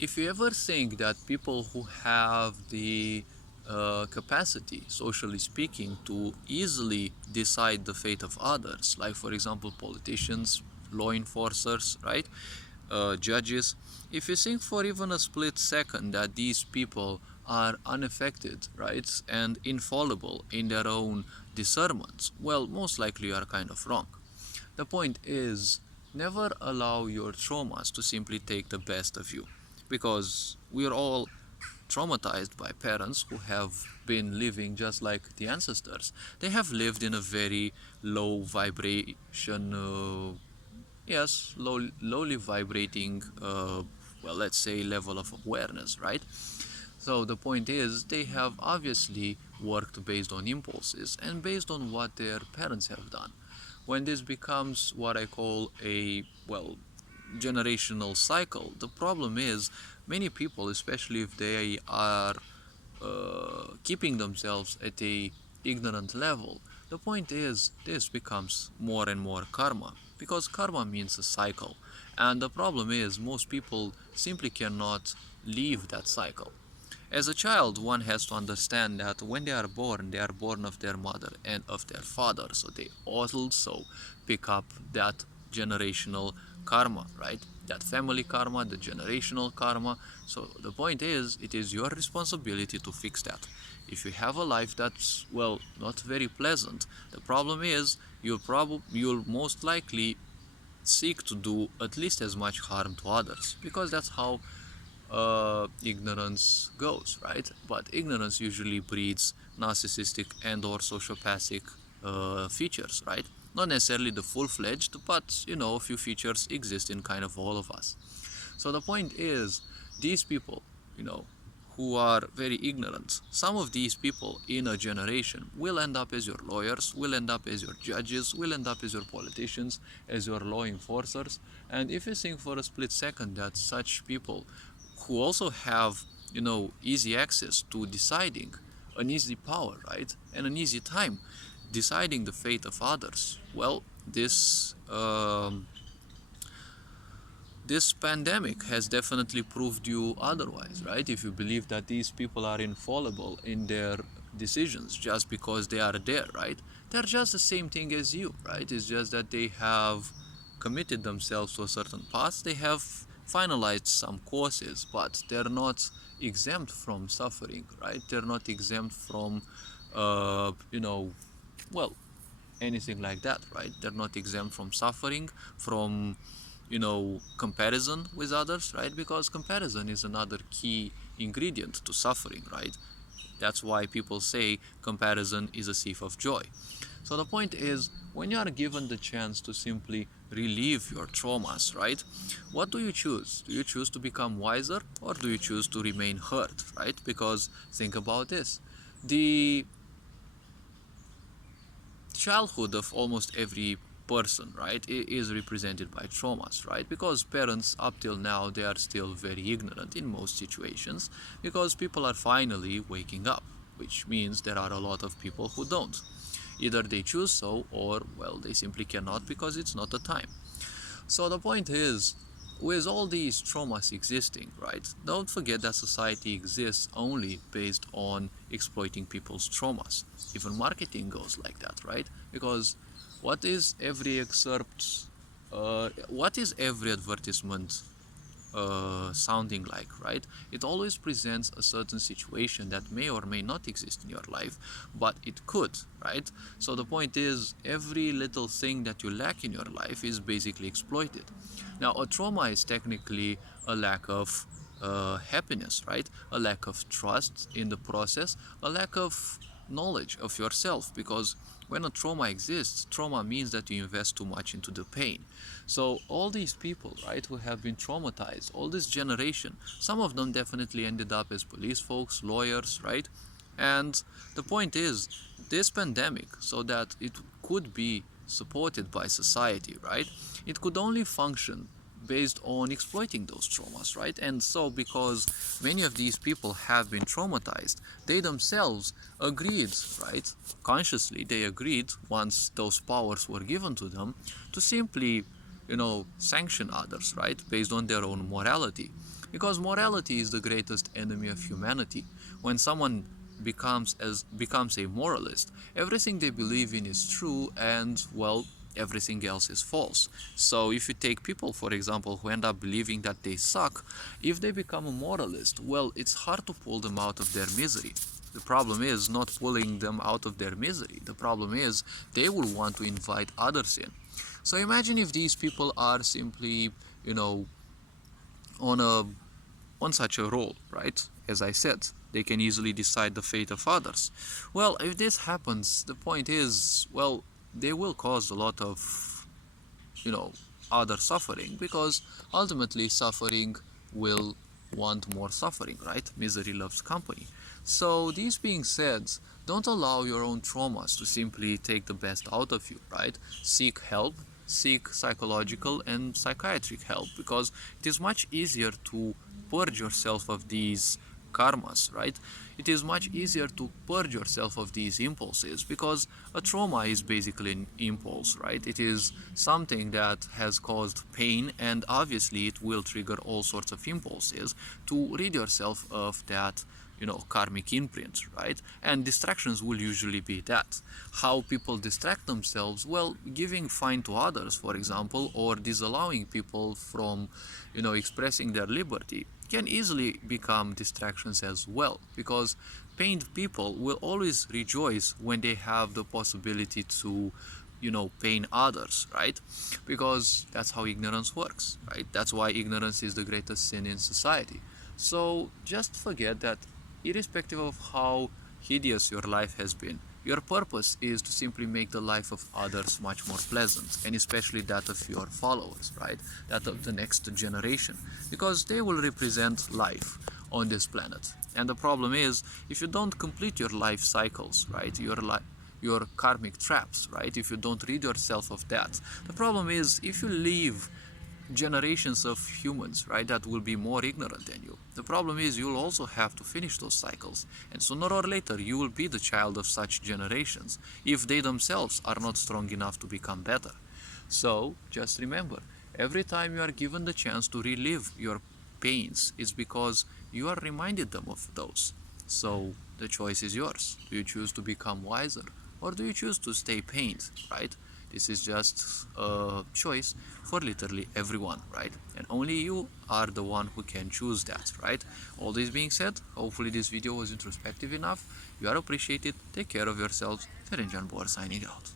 if you ever think that people who have the capacity, socially speaking, to easily decide the fate of others, like for example politicians, law enforcers, right, judges, if you think for even a split second that these people are unaffected, right, and infallible in their own discernments, well, most likely you are kind of wrong. The point is, never allow your traumas to simply take the best of you, because we are all traumatized by parents who have been living just like the ancestors. They have lived in a very low vibration, lowly vibrating, well, let's say level of awareness, right? So the point is, they have obviously worked based on impulses and based on what their parents have done. When this becomes what I call a, well, generational cycle, the problem is many people, especially if they are keeping themselves at a ignorant level, the point is this becomes more and more karma, because karma means a cycle, and the problem is most people simply cannot leave that cycle. As a child, one has to understand that when they are born of their mother and of their father, so they also pick up that generational karma, right? That family karma, the generational karma. So the point is, it is your responsibility to fix that. If you have a life that's, well, not very pleasant, the problem is you'll most likely seek to do at least as much harm to others, because that's how ignorance goes, right? But ignorance usually breeds narcissistic and or sociopathic features, right? Not necessarily the full-fledged, but a few features exist in kind of all of us. So the point is, these people, who are very ignorant, some of these people in a generation will end up as your lawyers, will end up as your judges, will end up as your politicians, as your law enforcers. And if you think for a split second that such people who also have, easy access to deciding, an easy power, right, and an easy time deciding the fate of others, well, this pandemic has definitely proved you otherwise, right? If you believe that these people are infallible in their decisions just because they are there, right? They're just the same thing as you, right? It's just that they have committed themselves to a certain path. They have finalized some courses, but they're not exempt from suffering, right? They're not exempt from, well, anything like that, right? They're not exempt from suffering, from comparison with others, right? Because comparison is another key ingredient to suffering, right? That's why people say comparison is a thief of joy. So the point is, when you are given the chance to simply relieve your traumas, right, what do you choose? Do you choose to become wiser, or do you choose to remain hurt, right? Because think about this, the childhood of almost every person, right, is represented by traumas, right? Because parents up till now, they are still very ignorant in most situations, because people are finally waking up, which means there are a lot of people who don't. Either they choose so, or, well, they simply cannot because it's not the time. So the point is, with all these traumas existing, right, don't forget that society exists only based on exploiting people's traumas. Even marketing goes like that, right? Because what is every what is every advertisement sounding like, right? It always presents a certain situation that may or may not exist in your life, but it could, right? So the point is, every little thing that you lack in your life is basically exploited. Now, a trauma is technically a lack of happiness, right? A lack of trust in the process, a lack of knowledge of yourself, because when a trauma exists, trauma means that you invest too much into the pain. So all these people, right, who have been traumatized, all this generation, some of them definitely ended up as police folks, lawyers, right? And the point is, this pandemic, so that it could be supported by society, right, it could only function based on exploiting those traumas, right? And so, because many of these people have been traumatized, they themselves agreed, right? Consciously, they agreed, once those powers were given to them, to simply, sanction others, right? Based on their own morality. Because morality is the greatest enemy of humanity. When someone becomes a moralist, everything they believe in is true, and well, everything else is false. So if you take people, for example, who end up believing that they suck, if they become a moralist, well, it's hard to pull them out of their misery. The problem is not pulling them out of their misery. The problem is they will want to invite others in. So imagine if these people are simply, you know, on a on such a role, right? As I said, they can easily decide the fate of others. Well, if this happens, the point is, well, they will cause a lot of, you know, other suffering, because ultimately suffering will want more suffering, right? Misery loves company. So, this being said, don't allow your own traumas to simply take the best out of you, right? Seek help, seek psychological and psychiatric help, because it is much easier to purge yourself of these karmas, right? It is much easier to purge yourself of these impulses, because a trauma is basically an impulse, right? It is something that has caused pain, and obviously it will trigger all sorts of impulses to rid yourself of that, you know, karmic imprint, right? And distractions will usually be that. How people distract themselves? Well, giving fine to others, for example, or disallowing people from, you know, expressing their liberty can easily become distractions as well, because pained people will always rejoice when they have the possibility to, you know, pain others, right? Because that's how ignorance works, right? That's why ignorance is the greatest sin in society. So just forget that, irrespective of how hideous your life has been, your purpose is to simply make the life of others much more pleasant, and especially that of your followers, right? That of the next generation, because they will represent life on this planet. And the problem is, if you don't complete your life cycles, right, your karmic traps, right, if you don't rid yourself of that, the problem is, if you leave generations of humans, right, that will be more ignorant than you, the problem is you'll also have to finish those cycles, and sooner or later you will be the child of such generations if they themselves are not strong enough to become better. So just remember, every time you are given the chance to relive your pains, it's because you are reminded them of those. So the choice is yours. Do you choose to become wiser, or do you choose to stay pained, right? This is just a choice for literally everyone, right? And only you are the one who can choose that, right? All this being said, hopefully this video was introspective enough. You are appreciated. Take care of yourselves. Ferencan Bor signing out.